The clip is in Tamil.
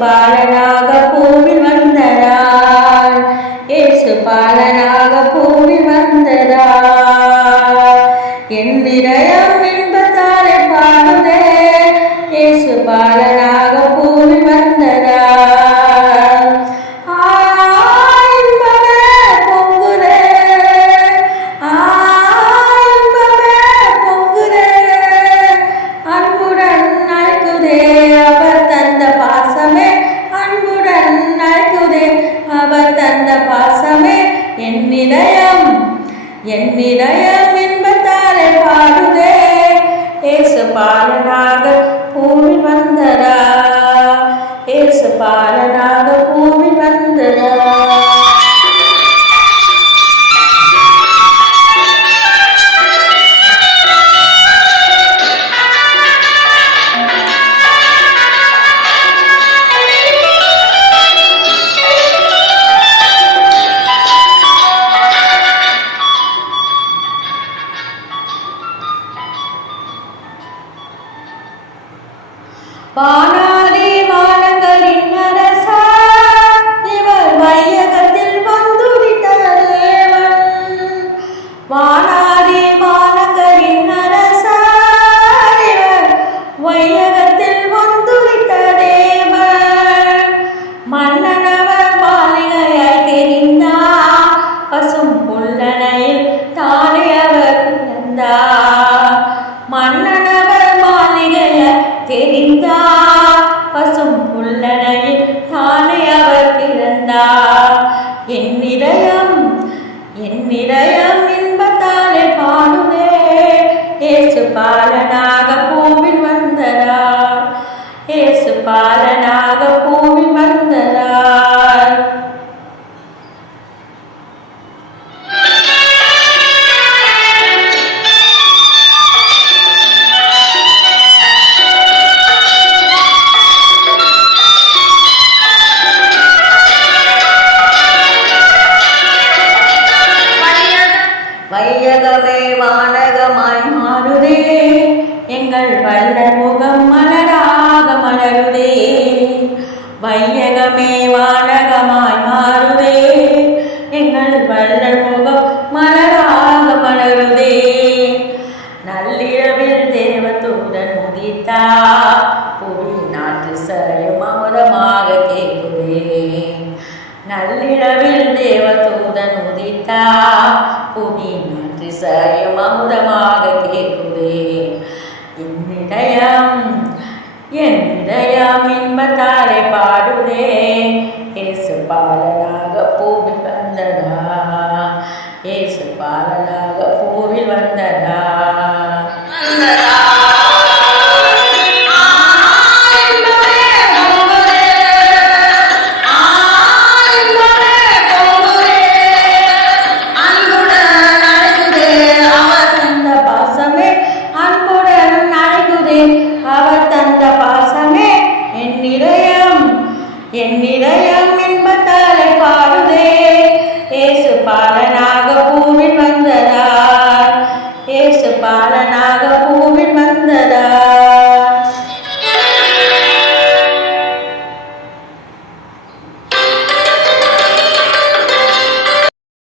பாலனாக பூவில் வந்ததால், இயேசு பாலனாக பூவில் வந்ததால், என் இதயம் இன்பத்தாலே பாடுதே, இயேசு பாலனாக பூவில் வந்ததால். என் இதயம் இன்பத்தாலே பாடுதே, இயேசு பாலனாக பூவில் வந்ததா, இயேசு பாலனாக பூவில் வந்ததா. வானாதி வானங்களின் அரசர், இவர் வையகத்தில் வந்துவிட்ட தேவன். வானாதி வானங்களின் அரசர், இவர் வையகத்தில் வந்துவிட்ட தேவன். மன்னனவர் மாளிகையாய் தெரிந்தார், பசும் புல்லனையில் தானே அவர் பிறந்தார். மன்னனவர் மாளிகையாய் தெரிந்தார், பசும் புல்லனையில் தானே அவர் பிறந்தார். என் இதயம் இன்பத்தாலே பாடுதே, இயேசு பாலனாக பூவில் வந்ததால், இயேசு பாலனாக பூவில் வந்ததால். வையகமே வானகமாய் மாறுதே, எங்கள் வள்ளல் முகம் மலராக மலருதே. வையகமே வானகமாய் மாறுதே, எங்கள் வள்ளல் முகம் மலராக மலருதே. நள்ளிரவில் தேவதூதன் உதித்தார், புவி நாட்டு சரியும் அமுதமாக கேட்குதே. நள்ளிரவில் தேவதூதன் உதித்தார், புவி நாட்டு சரியும் அமுதமாக கேட்குதே. என் இதயம் இன்பத்தாலே பாடுதே, இயேசு பாலனாக பூவில் வந்ததா, இயேசு பாலனாக பூவில் வந்ததா.